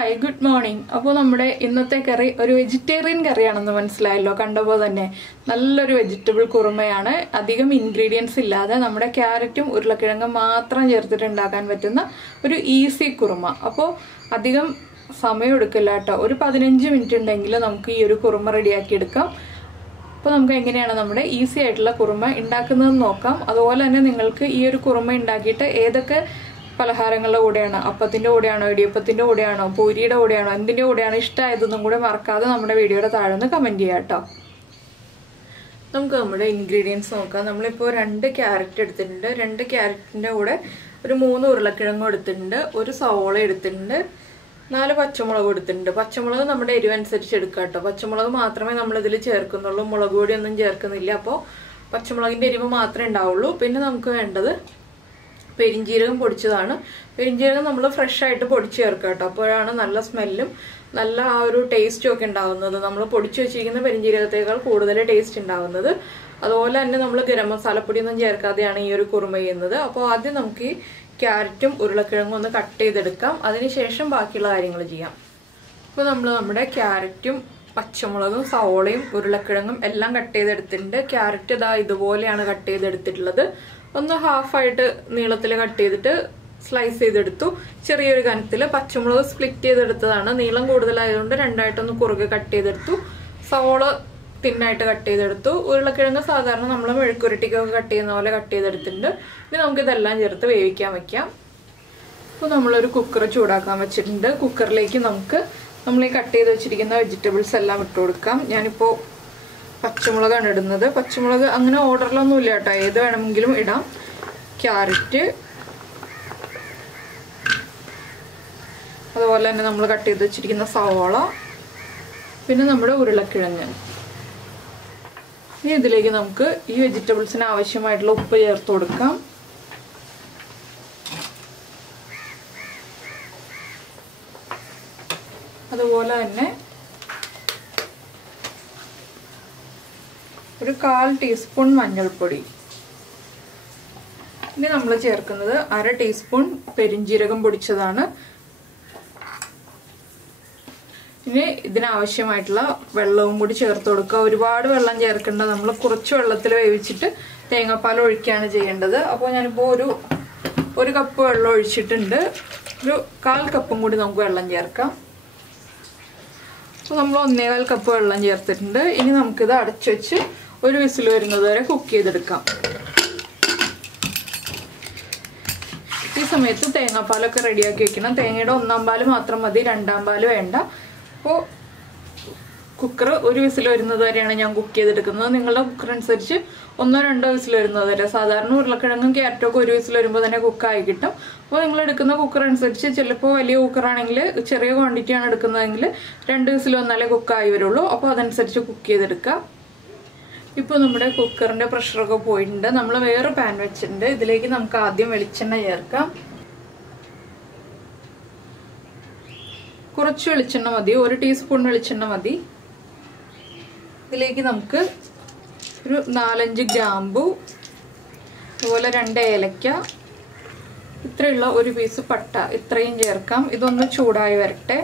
Hi good morning. അപ്പോൾ നമ്മുടെ ഇന്നത്തെ കറി ഒരു വെജിറ്റേറിയൻ കറിയാണെന്ന് മനസ്സിലായല്ലോ. കണ്ടപ്പോൾ തന്നെ നല്ലൊരു വെജിറ്റബിൾ കുറുമയാണ്. അധികം ഇൻഗ്രീഡിയൻസ് ഇല്ലാതെ നമ്മുടെ ക്യാരറ്റും ഉരുളക്കിഴങ്ങും മാത്രം ചേർത്തിട്ട് ഉണ്ടാക്കാൻ പറ്റുന്ന ഒരു ഈസി കുറുമ. അപ്പോൾ അധികം സമയം എടുക്കില്ല കേട്ടോ. ഒരു 15 മിനിറ്റ് ഉണ്ടെങ്കിൽ നമുക്ക് ഈ ഒരു കുറുമ റെഡിയാക്കി എടുക്കാം. അപ്പോൾ നമുക്ക് എങ്ങനെയാണ് നമ്മുടെ ഈസി ആയിട്ടുള്ള കുറുമ ഉണ്ടാക്കുന്നതെന്ന് നോക്കാം. അതുപോലെ തന്നെ നിങ്ങൾക്ക് ഈ ഒരു കുറുമ ഉണ്ടാക്കിയിട്ട് ഏതൊക്കെ പലഹാരങ്ങളുടെ കൂടെയാണ്, അപ്പത്തിൻ്റെ കൂടെയാണോ, ഇടിയപ്പത്തിൻ്റെ കൂടെയാണോ, പൂരിയുടെ കൂടെയാണോ, എന്തിൻ്റെ കൂടെയാണ് ഇഷ്ടമായതൊന്നും കൂടെ മറക്കാതെ നമ്മുടെ വീഡിയോയുടെ താഴെ നിന്ന് കമൻറ്റ് ചെയ്യാം കേട്ടോ. നമുക്ക് നമ്മുടെ ഇൻഗ്രീഡിയൻസ് നോക്കാം. നമ്മളിപ്പോൾ 2 ക്യാരറ്റ് എടുത്തിട്ടുണ്ട്. 2 ക്യാരറ്റിൻ്റെ കൂടെ ഒരു 3 ഉരുളക്കിഴങ്ങും എടുത്തിട്ടുണ്ട്, ഒരു സവോള എടുത്തിട്ടുണ്ട്, 4 പച്ചമുളക് എടുത്തിട്ടുണ്ട്. പച്ചമുളക് നമ്മുടെ എരിവനുസരിച്ച് എടുക്കാം കേട്ടോ. പച്ചമുളക് മാത്രമേ നമ്മളിതിൽ ചേർക്കുന്നുള്ളൂ, മുളക് പൊടിയൊന്നും ചേർക്കുന്നില്ല. അപ്പോൾ പച്ചമുളകിൻ്റെ എരിവ് മാത്രമേ ഉണ്ടാവുള്ളൂ. പിന്നെ നമുക്ക് വേണ്ടത് പെരിഞ്ജീരകം പൊടിച്ചതാണ്. പെരിഞ്ജീരകം നമ്മൾ ഫ്രഷ് ആയിട്ട് പൊടിച്ച് ചേർക്കുക കേട്ടോ. അപ്പോഴാണ് നല്ല സ്മെല്ലും നല്ല ആ ഒരു ടേസ്റ്റും ഒക്കെ ഉണ്ടാവുന്നത്. നമ്മൾ പൊടിച്ച് വെച്ചിരിക്കുന്ന പെരിഞ്ജീരകത്തേക്കാൾ കൂടുതൽ ടേസ്റ്റ് ഉണ്ടാവുന്നത്. അതുപോലെ തന്നെ നമ്മൾ ഗരം മസാലപ്പൊടിയൊന്നും ചേർക്കാതെയാണ് ഈ ഒരു കുറുമ ചെയ്യുന്നത്. അപ്പോൾ ആദ്യം നമുക്ക് ഈ ക്യാരറ്റും ഉരുളക്കിഴങ്ങും ഒന്ന് കട്ട് ചെയ്തെടുക്കാം. അതിനുശേഷം ബാക്കിയുള്ള കാര്യങ്ങൾ ചെയ്യാം. അപ്പോൾ നമ്മൾ നമ്മുടെ ക്യാരറ്റും പച്ചമുളകും സവോളയും ഉരുളക്കിഴങ്ങും എല്ലാം കട്ട് ചെയ്തെടുത്തിട്ടുണ്ട്. ക്യാരറ്റ് ഇതാ ഇതുപോലെയാണ് കട്ട് ചെയ്തെടുത്തിട്ടുള്ളത്. ഒന്ന് ഹാഫായിട്ട് നീളത്തിൽ കട്ട് ചെയ്തിട്ട് സ്ലൈസ് ചെയ്തെടുത്തു. ചെറിയൊരു കനത്തിൽ പച്ചമുളക് സ്പ്ലിറ്റ് ചെയ്തെടുത്തതാണ്. നീളം കൂടുതലായതുകൊണ്ട് 2ആയിട്ടൊന്ന് കുറുകെ കട്ട് ചെയ്തെടുത്തു. സവോള തിന്നായിട്ട് കട്ട് ചെയ്തെടുത്തു. ഉരുളക്കിഴങ്ങ് സാധാരണ നമ്മൾ മെഴുക്കുരുട്ടിക്കൊക്കെ കട്ട് ചെയ്യുന്ന പോലെ കട്ട് ചെയ്തെടുത്തിട്ടുണ്ട്. ഇനി നമുക്കിതെല്ലാം ചേർത്ത് വേവിക്കാൻ വെക്കാം. അപ്പോൾ നമ്മളൊരു കുക്കർ ചൂടാക്കാൻ വെച്ചിട്ടുണ്ട്. കുക്കറിലേക്ക് നമ്മൾ ഈ കട്ട് ചെയ്ത് വെച്ചിരിക്കുന്ന വെജിറ്റബിൾസ് എല്ലാം ഇട്ട് കൊടുക്കാം. ഞാനിപ്പോൾ പച്ചമുളകാണ് ഇടുന്നത്. പച്ചമുളക് അങ്ങനെ ഓർഡറിലൊന്നും ഇല്ല കേട്ടോ, ഏത് വേണമെങ്കിലും ഇടാം. ക്യാരറ്റ്, അതുപോലെ തന്നെ നമ്മൾ കട്ട് ചെയ്ത് വെച്ചിരിക്കുന്ന സവോള, പിന്നെ നമ്മുടെ ഉരുളക്കിഴങ്ങ്. ഇനി ഇതിലേക്ക് നമുക്ക് ഈ വെജിറ്റബിൾസിന് ആവശ്യമായിട്ടുള്ള ഉപ്പ് ചേർത്ത് കൊടുക്കാം. അതുപോലെ തന്നെ ഒരു 1/4 ടീസ്പൂൺ മഞ്ഞൾപ്പൊടി. ഇനി നമ്മൾ ചേർക്കുന്നത് 1/2 ടീസ്പൂൺ പെരിഞ്ജീരകം പൊടിച്ചതാണ്. ഇനി ഇതിനാവശ്യമായിട്ടുള്ള വെള്ളവും കൂടി ചേർത്ത് കൊടുക്കുക. ഒരുപാട് വെള്ളം ചേർക്കേണ്ട, നമ്മൾ കുറച്ച് വെള്ളത്തിൽ വേവിച്ചിട്ട് തേങ്ങാപ്പാൽ ഒഴിക്കുകയാണ് ചെയ്യേണ്ടത്. അപ്പോൾ ഞാനിപ്പോൾ ഒരു കപ്പ് വെള്ളം ഒഴിച്ചിട്ടുണ്ട്. ഒരു 1/4 കപ്പും കൂടി നമുക്ക് വെള്ളം ചേർക്കാം. അപ്പോൾ നമ്മൾ 1.25 കപ്പ് വെള്ളം ചേർത്തിട്ടുണ്ട്. ഇനി നമുക്കിത് അടച്ചു വെച്ച് ഒരു വിസിൽ വരുന്നത് വരെ കുക്ക് ചെയ്തെടുക്കാം. ഈ സമയത്ത് തേങ്ങാപ്പാലൊക്കെ റെഡിയാക്കി വെക്കണം. തേങ്ങയുടെ 1-ാം പാല് മാത്രം മതി, 2-ാം പാല് വേണ്ട. അപ്പോൾ കുക്കർ ഒരു വിസിൽ വരുന്നത് വരെയാണ് ഞാൻ കുക്ക് ചെയ്തെടുക്കുന്നത്. നിങ്ങളുടെ കുക്കർ അനുസരിച്ച് 1-2 വിസിൽ വരുന്നത് വരെ. സാധാരണ ഉരുളക്കിഴങ്ങും ക്യാരറ്റൊക്കെ ഒരു വിസിൽ വരുമ്പോൾ തന്നെ കുക്കായി കിട്ടും. അപ്പോൾ നിങ്ങൾ എടുക്കുന്ന കുക്കർ അനുസരിച്ച്, ചിലപ്പോൾ വലിയ കുക്കറാണെങ്കിൽ ചെറിയ ക്വാണ്ടിറ്റിയാണ് എടുക്കുന്നതെങ്കിൽ 2 വിസിൽ വന്നാലേ കുക്കായി വരുള്ളൂ. അപ്പോൾ അതനുസരിച്ച് കുക്ക് ചെയ്തെടുക്കുക. ഇപ്പോൾ നമ്മുടെ കുക്കറിൻ്റെ പ്രഷറൊക്കെ പോയിട്ടുണ്ട്. നമ്മൾ വേറെ പാൻ വെച്ചിട്ടുണ്ട്. ഇതിലേക്ക് നമുക്ക് ആദ്യം വെളിച്ചെണ്ണ ചേർക്കാം. കുറച്ച് വെളിച്ചെണ്ണ മതി, 1 ടീസ്പൂൺ വെളിച്ചെണ്ണ മതി. ഇതിലേക്ക് നമുക്ക് ഒരു 4-5 ഗ്രാമ്പു, അതുപോലെ 2 ഏലക്ക, ഇത്രയുള്ള ഒരു പീസ് പട്ട, ഇത്രയും ചേർക്കാം. ഇതൊന്ന് ചൂടായി വരട്ടെ.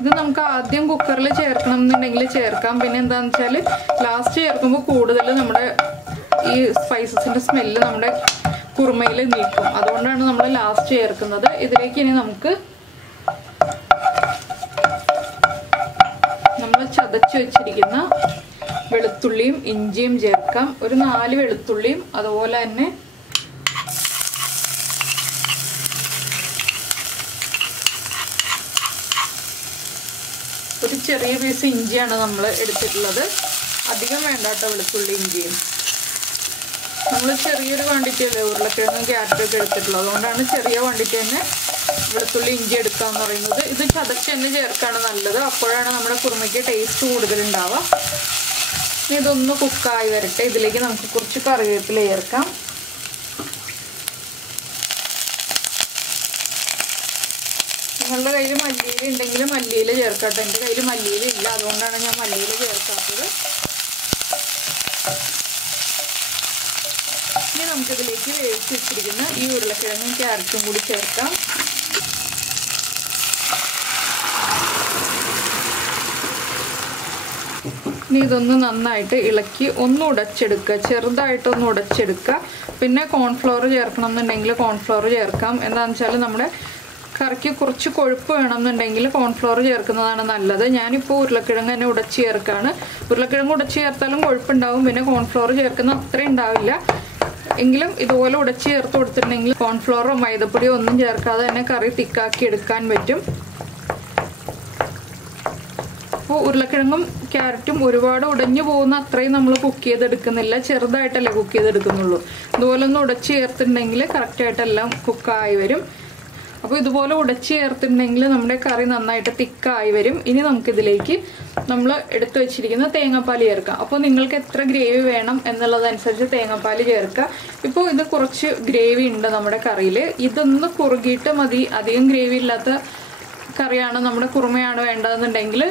ഇത് നമുക്ക് ആദ്യം കുക്കറിൽ ചേർക്കണം എന്നുണ്ടെങ്കിൽ ചേർക്കാം. പിന്നെ എന്താണെന്ന് വെച്ചാൽ ലാസ്റ്റ് ചേർക്കുമ്പോൾ കൂടുതൽ നമ്മുടെ ഈ സ്പൈസസിൻ്റെ സ്മെല്ല് നമ്മുടെ കുറുമയിൽ നിൽക്കും. അതുകൊണ്ടാണ് നമ്മൾ ലാസ്റ്റ് ചേർക്കുന്നത്. ഇതിലേക്ക് ഇനി നമുക്ക് നമ്മൾ ചതച്ച് വെച്ചിരിക്കുന്ന വെളുത്തുള്ളിയും ഇഞ്ചിയും ചേർക്കാം. ഒരു 4 വെളുത്തുള്ളിയും അതുപോലെ തന്നെ ഒരു ചെറിയ പീസ് ഇഞ്ചിയാണ് നമ്മൾ എടുത്തിട്ടുള്ളത്. അധികം വേണ്ട കേട്ടോ വെളുത്തുള്ളി ഇഞ്ചിയും. നമ്മൾ ചെറിയൊരു ക്വാണ്ടിറ്റി അല്ലേ ഉരുളക്കിഴങ്ങും ക്യാരറ്റൊക്കെ എടുത്തിട്ടുള്ളത്. അതുകൊണ്ടാണ് ചെറിയ ക്വാണ്ടിറ്റി തന്നെ വെളുത്തുള്ളി ഇഞ്ചി എടുക്കുക എന്ന് പറയുന്നത്. ഇത് ചതച്ച് തന്നെ ചേർക്കാണ് നല്ലത്. അപ്പോഴാണ് നമ്മുടെ കുറുമയ്ക്ക് ടേസ്റ്റ് കൂടുതലുണ്ടാവുക. ഇതൊന്ന് കുക്കായി വരട്ടെ. ഇതിലേക്ക് നമുക്ക് കുറച്ച് കറിവേപ്പില ചേർക്കാം. നിങ്ങളുടെ കയ്യിൽ മല്ലിയില ഉണ്ടെങ്കിൽ മല്ലിയില ചേർക്കട്ടെ. എൻ്റെ കയ്യിൽ മല്ലിയില ഇല്ല, അതുകൊണ്ടാണ് ഞാൻ മല്ലിയില ചേർക്കാത്തത്. ഇനി നമുക്കിതിലേക്ക് വേവിച്ച് വെച്ചിരിക്കുന്ന ഈ ഉരുളക്കിഴങ്ങും ക്യാരറ്റും കൂടി ചേർക്കാം. ഇനി ഇതൊന്ന് നന്നായിട്ട് ഇളക്കി ഒന്ന് ഉടച്ചെടുക്കുക, ചെറുതായിട്ടൊന്ന് ഉടച്ചെടുക്കുക. പിന്നെ കോൺഫ്ലവർ ചേർക്കണം എന്നുണ്ടെങ്കിൽ കോൺഫ്ലവർ ചേർക്കാം. എന്താണെന്ന് വെച്ചാൽ നമ്മുടെ കറിക്ക് കുറച്ച് കൊഴുപ്പ് വേണമെന്നുണ്ടെങ്കിൽ കോൺഫ്ലവർ ചേർക്കുന്നതാണ് നല്ലത്. ഞാനിപ്പോൾ ഉരുളക്കിഴങ്ങ് തന്നെ ഉടച്ച് ചേർക്കുകയാണ്. ഉരുളക്കിഴങ്ങ് ഉടച്ച് ചേർത്താലും കൊഴുപ്പുണ്ടാവും, പിന്നെ കോൺഫ്ലവർ ചേർക്കുന്ന അത്രയും ഉണ്ടാവില്ല. എങ്കിലും ഇതുപോലെ ഉടച്ച് ചേർത്ത് കൊടുത്തിട്ടുണ്ടെങ്കിൽ കോൺഫ്ലവറോ മൈദപ്പൊടിയോ ഒന്നും ചേർക്കാതെ തന്നെ കറി തിക്കാക്കി എടുക്കാൻ പറ്റും. അപ്പോൾ ഉരുളക്കിഴങ്ങും ക്യാരറ്റും ഒരുപാട് ഉടഞ്ഞു പോകുന്ന അത്രയും നമ്മൾ കുക്ക് ചെയ്തെടുക്കുന്നില്ല, ചെറുതായിട്ടല്ലേ കുക്ക് ചെയ്തെടുക്കുന്നുള്ളൂ. ഇതുപോലെ ഒന്ന് ഉടച്ച് ചേർത്തിട്ടുണ്ടെങ്കിൽ കറക്റ്റായിട്ടെല്ലാം കുക്കായി വരും. അപ്പോൾ ഇതുപോലെ ഉടച്ച് ചേർത്തിട്ടുണ്ടെങ്കിൽ നമ്മുടെ കറി നന്നായിട്ട് തിക്കായി വരും. ഇനി നമുക്കിതിലേക്ക് നമ്മൾ എടുത്തു വെച്ചിരിക്കുന്ന തേങ്ങാപ്പാൽ ചേർക്കാം. അപ്പോൾ നിങ്ങൾക്ക് എത്ര ഗ്രേവി വേണം എന്നുള്ളതനുസരിച്ച് തേങ്ങാപ്പാൽ ചേർക്കുക. ഇപ്പോൾ ഇത് കുറച്ച് ഗ്രേവി ഉണ്ട് നമ്മുടെ കറിയിൽ. ഇതൊന്ന് കുറുകിയിട്ട് മതി. അധികം ഗ്രേവി ഇല്ലാത്ത കറിയാണ്, നമ്മുടെ കുറുമയാണ് വേണ്ടതെന്നുണ്ടെങ്കിൽ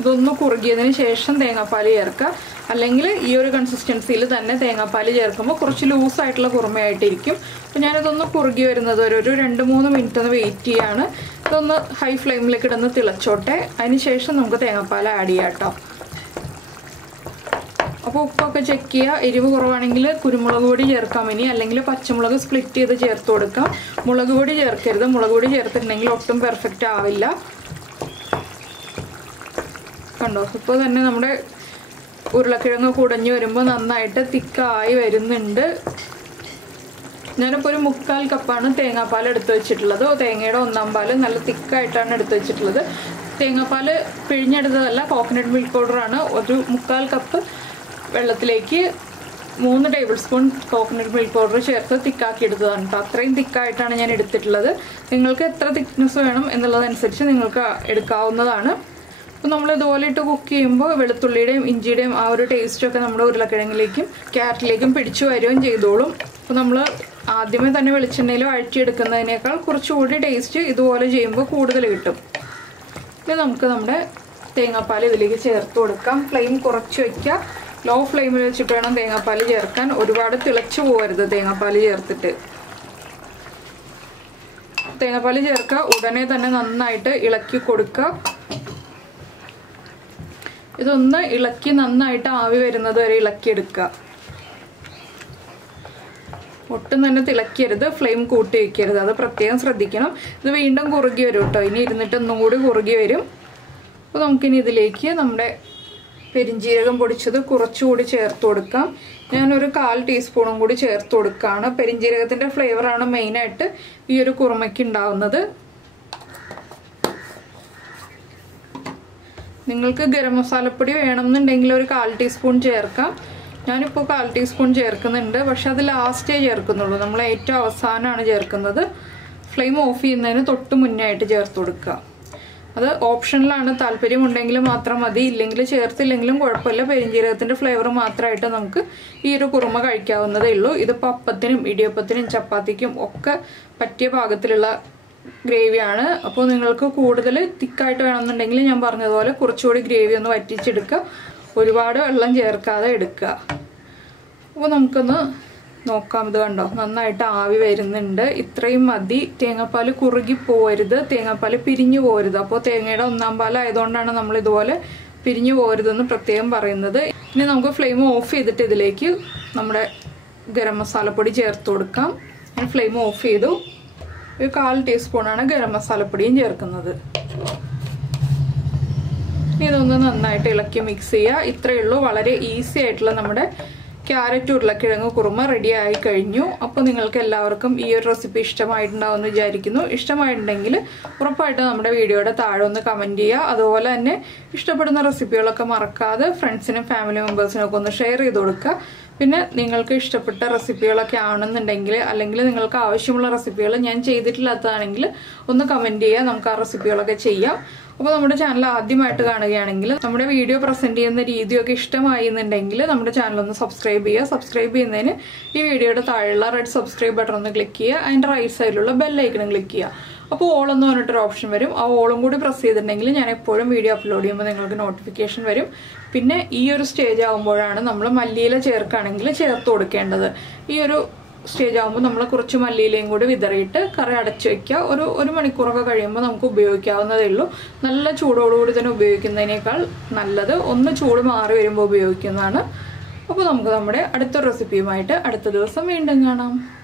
ഇതൊന്ന് കുറുകിയതിന് ശേഷം തേങ്ങാപ്പാൽ ചേർക്കുക. അല്ലെങ്കിൽ ഈ ഒരു കൺസിസ്റ്റൻസിയിൽ തന്നെ തേങ്ങാപ്പാൽ ചേർക്കുമ്പോൾ കുറച്ച് ലൂസായിട്ടുള്ള കുറുമയായിട്ടിരിക്കും. അപ്പോൾ ഞാനിതൊന്ന് കുറുകി വരുന്നത് ഒരു 2-3 മിനിറ്റ് ഒന്ന് വെയിറ്റ് ചെയ്യാണ്. ഇതൊന്ന് ഹൈ ഫ്ലെയിമിലേക്ക് ഇടന്ന് തിളച്ചോട്ടെ. അതിന് ശേഷം നമുക്ക് തേങ്ങാപ്പാൽ ആഡ് ചെയ്യാം കേട്ടോ. അപ്പോൾ ഉപ്പൊക്കെ ചെക്ക് ചെയ്യുക. എരിവ് കുറവാണെങ്കിൽ കുരുമുളക് പൊടി ചേർക്കാം ഇനി, അല്ലെങ്കിൽ പച്ചമുളക് സ്പ്ലിറ്റ് ചെയ്ത് ചേർത്ത് കൊടുക്കാം. മുളക് പൊടി ചേർക്കരുത്. മുളക് പൊടി ചേർത്തിട്ടുണ്ടെങ്കിൽ ഒട്ടും പെർഫെക്റ്റ് ആവില്ല. കണ്ടോ, ഇപ്പോൾ തന്നെ നമ്മുടെ ഉരുളക്കിഴങ്ങ് കുടഞ്ഞു വരുമ്പോൾ നന്നായിട്ട് തിക്കായി വരുന്നുണ്ട്. ഞാനിപ്പോൾ ഒരു 3/4 കപ്പാണ് തേങ്ങാപ്പാൽ എടുത്ത് വെച്ചിട്ടുള്ളത്. തേങ്ങയുടെ 1/4 പാൽ നല്ല തിക്കായിട്ടാണ് എടുത്ത് വെച്ചിട്ടുള്ളത്. തേങ്ങാപ്പാൽ പിഴിഞ്ഞെടുത്തതല്ല, കോക്കനട്ട് മിൽക്ക് പൗഡറാണ്. ഒരു 3/4 കപ്പ് വെള്ളത്തിലേക്ക് 3 table spoon coconut milk powder ചേർത്ത് തിക്കാക്കി എടുത്തതാണ് കേട്ടോ. അത്രയും തിക്കായിട്ടാണ് ഞാൻ എടുത്തിട്ടുള്ളത്. നിങ്ങൾക്ക് എത്ര തിക്നെസ് വേണം എന്നുള്ളതനുസരിച്ച് നിങ്ങൾക്ക് എടുക്കാവുന്നതാണ്. അപ്പോൾ നമ്മൾ ഇതുപോലെ ഇട്ട് കുക്ക് ചെയ്യുമ്പോൾ വെളുത്തുള്ളിയുടെയും ഇഞ്ചിയുടെയും ആ ഒരു ടേസ്റ്റൊക്കെ നമ്മുടെ ഉരുളക്കിഴങ്ങിലേക്കും ക്യാരറ്റിലേക്കും പിടിച്ചു വരികയും ചെയ്തോളും. അപ്പോൾ നമ്മൾ ആദ്യമേ തന്നെ വെളിച്ചെണ്ണയിൽ വഴറ്റിയെടുക്കുന്നതിനേക്കാൾ കുറച്ചുകൂടി ടേസ്റ്റ് ഇതുപോലെ ചെയ്യുമ്പോൾ കൂടുതൽ കിട്ടും. ഇനി നമുക്ക് നമ്മുടെ തേങ്ങാപ്പാൽ ഇതിലേക്ക് ചേർത്ത് കൊടുക്കാം. ഫ്ലെയിം കുറച്ച് വയ്ക്കുക. ലോ ഫ്ലെയിമിൽ വെച്ചിട്ട് വേണം തേങ്ങാപ്പാൽ ചേർക്കാൻ. ഒരുപാട് തിളച്ചു പോകരുത് തേങ്ങാപ്പാൽ ചേർത്തിട്ട്. തേങ്ങാപ്പാൽ ചേർക്കുക, ഉടനെ തന്നെ നന്നായിട്ട് ഇളക്കി കൊടുക്കുക. ഇതൊന്ന് ഇളക്കി നന്നായിട്ട് ആവി വരുന്നത് വരെ ഇളക്കിയെടുക്കുക. ഒട്ടും തന്നെ തിളക്കരുത്, ഫ്ലെയിം കൂട്ടി വയ്ക്കരുത്, അത് പ്രത്യേകം ശ്രദ്ധിക്കണം. ഇത് വീണ്ടും കുറുകി വരും കേട്ടോ. ഇനി ഇരുന്നിട്ട് ഒന്നുകൂടി കുറുകി വരും. അപ്പോൾ നമുക്കിനി ഇതിലേക്ക് നമ്മുടെ പെരിഞ്ജീരകം പൊടിച്ചത് കുറച്ചുകൂടി ചേർത്ത് കൊടുക്കാം. ഞാനൊരു 1/4 ടീസ്പൂണും കൂടി ചേർത്ത് കൊടുക്കുകയാണ്. പെരിഞ്ജീരകത്തിൻ്റെ ഫ്ലേവറാണ് മെയിനായിട്ട് ഈ ഒരു കുറുമയ്ക്ക് ഉണ്ടാവുന്നത്. നിങ്ങൾക്ക് ഗരം മസാലപ്പൊടി വേണമെന്നുണ്ടെങ്കിൽ ഒരു 1/4 ടീസ്പൂൺ ചേർക്കാം. ഞാനിപ്പോൾ 1/4 ടീസ്പൂൺ ചേർക്കുന്നുണ്ട്, പക്ഷെ അത് ലാസ്റ്റേ ചേർക്കുന്നുള്ളൂ. നമ്മൾ ഏറ്റവും അവസാനമാണ് ചേർക്കുന്നത്. ഫ്ലെയിം ഓഫ് ചെയ്യുന്നതിന് തൊട്ട് മുന്നേ ആയിട്ട് ചേർത്ത് കൊടുക്കുക. അത് ഓപ്ഷനിലാണ്, താല്പര്യമുണ്ടെങ്കിൽ മാത്രം മതി, ഇല്ലെങ്കിൽ ചേർത്തില്ലെങ്കിലും കുഴപ്പമില്ല. പെരിഞ്ജീരകത്തിൻ്റെ ഫ്ലേവർ മാത്രമായിട്ട് നമുക്ക് ഈ ഒരു കുറുമ കഴിക്കാവുന്നതേ ഉള്ളൂ. ഇതിപ്പോൾ അപ്പത്തിനും ഇടിയപ്പത്തിനും ചപ്പാത്തിക്കും ഒക്കെ പറ്റിയ പാകത്തിലുള്ള ഗ്രേവിയാണ്. അപ്പോൾ നിങ്ങൾക്ക് കൂടുതൽ തിക്കായിട്ട് വേണമെന്നുണ്ടെങ്കിൽ ഞാൻ പറഞ്ഞതുപോലെ കുറച്ചുകൂടി ഗ്രേവി ഒന്ന് വറ്റിച്ചെടുക്കുക. ഒരുപാട് വെള്ളം ചേർക്കാതെ എടുക്കുക. അപ്പോൾ നമുക്കൊന്ന് നോക്കാം. ഇത് കണ്ടോ, നന്നായിട്ട് ആവി വരുന്നുണ്ട്. ഇത്രയും മതി. തേങ്ങാപ്പാൽ കുറുകി പോകരുത്, തേങ്ങാപ്പാൽ പിരിഞ്ഞു പോകരുത്. അപ്പോൾ തേങ്ങയുടെ 1/4 പാൽ ആയതുകൊണ്ടാണ് നമ്മൾ ഇതുപോലെ പിരിഞ്ഞു പോകരുതെന്ന് പ്രത്യേകം പറയുന്നത്. ഇനി നമുക്ക് ഫ്ലെയിം ഓഫ് ചെയ്തിട്ട് ഇതിലേക്ക് നമ്മുടെ ഗരം മസാലപ്പൊടി ചേർത്ത് കൊടുക്കാം. ഞാൻ ഫ്ലെയിം ഓഫ് ചെയ്തു. ഒരു 1/4 ടീസ്പൂണാണ് ഗരം മസാലപ്പൊടിയും ചേർക്കുന്നത്. ഇതൊന്ന് നന്നായിട്ട് ഇളക്കി മിക്സ് ചെയ്യുക. ഇത്രയേ ഉള്ളൂ. വളരെ ഈസി ആയിട്ടുള്ള നമ്മുടെ ക്യാരറ്റ് ഉരുളക്കിഴങ്ങ് കുറുമ റെഡി ആയി കഴിഞ്ഞു. അപ്പോൾ നിങ്ങൾക്ക് എല്ലാവർക്കും ഈ ഒരു റെസിപ്പി ഇഷ്ടമായിട്ടുണ്ടാവുമെന്ന് വിചാരിക്കുന്നു. ഇഷ്ടമായിട്ടുണ്ടെങ്കിൽ ഉറപ്പായിട്ട് നമ്മുടെ വീഡിയോയുടെ താഴെ ഒന്ന് കമൻറ്റ് ചെയ്യുക. അതുപോലെ തന്നെ ഇഷ്ടപ്പെടുന്ന റെസിപ്പികളൊക്കെ മറക്കാതെ ഫ്രണ്ട്സിനും ഫാമിലി മെമ്പേഴ്സിനും ഒക്കെ ഒന്ന് ഷെയർ ചെയ്ത് കൊടുക്കുക. പിന്നെ നിങ്ങൾക്ക് ഇഷ്ടപ്പെട്ട റെസിപ്പികളൊക്കെ ആണെന്നുണ്ടെങ്കിൽ, അല്ലെങ്കിൽ നിങ്ങൾക്ക് ആവശ്യമുള്ള റെസിപ്പികൾ ഞാൻ ചെയ്തിട്ടില്ലാത്തതാണെങ്കിൽ ഒന്ന് കമൻറ്റ് ചെയ്യുക. നമുക്ക് ആ റെസിപ്പികളൊക്കെ ചെയ്യാം. അപ്പോൾ നമ്മുടെ ചാനൽ ആദ്യമായിട്ട് കാണുകയാണെങ്കിൽ നമ്മുടെ വീഡിയോ പ്രസൻറ്റ് ചെയ്യുന്ന രീതിയൊക്കെ ഇഷ്ടമായി എന്നുണ്ടെങ്കിൽ നമ്മുടെ ചാനൽ ഒന്ന് സബ്സ്ക്രൈബ് ചെയ്യുക. സബ്സ്ക്രൈബ് ചെയ്യുന്നതിന് ഈ വീഡിയോയുടെ താഴെയുള്ള റെഡ് സബ്സ്ക്രൈബ് ബട്ടൺ ഒന്ന് ക്ലിക്ക് ചെയ്യുക. അതിൻ്റെ റൈറ്റ് സൈഡിലുള്ള ബെല്ലൈക്കണും ക്ലിക്ക് ചെയ്യുക. അപ്പോൾ ഓൾ എന്ന് പറഞ്ഞിട്ടൊരു ഓപ്ഷൻ വരും. ആ ഓളും കൂടി പ്രസ് ചെയ്തിട്ടുണ്ടെങ്കിൽ ഞാൻ എപ്പോഴും വീഡിയോ അപ്ലോഡ് ചെയ്യുമ്പോൾ നിങ്ങൾക്ക് നോട്ടിഫിക്കേഷൻ വരും. പിന്നെ ഈ ഒരു സ്റ്റേജ് ആകുമ്പോഴാണ് നമ്മൾ മല്ലിയില ചേർക്കുകയാണെങ്കിൽ ചേർത്ത് കൊടുക്കേണ്ടത്. ഈ ഒരു സ്റ്റേജ് ആകുമ്പോൾ നമ്മൾ കുറച്ച് മല്ലിയിലയും കൂടി വിതറിയിട്ട് കറി അടച്ചു വെക്കുക. ഒരു മണിക്കൂറൊക്കെ കഴിയുമ്പോൾ നമുക്ക് ഉപയോഗിക്കാവുന്നതേ ഉള്ളൂ. നല്ല ചൂടോടുകൂടി തന്നെ ഉപയോഗിക്കുന്നതിനേക്കാൾ നല്ലത് ഒന്ന് ചൂട് മാറി വരുമ്പോൾ ഉപയോഗിക്കുന്നതാണ്. അപ്പോൾ നമുക്ക് നമ്മുടെ അടുത്ത റെസിപ്പിയുമായിട്ട് അടുത്ത ദിവസം വീണ്ടും കാണാം.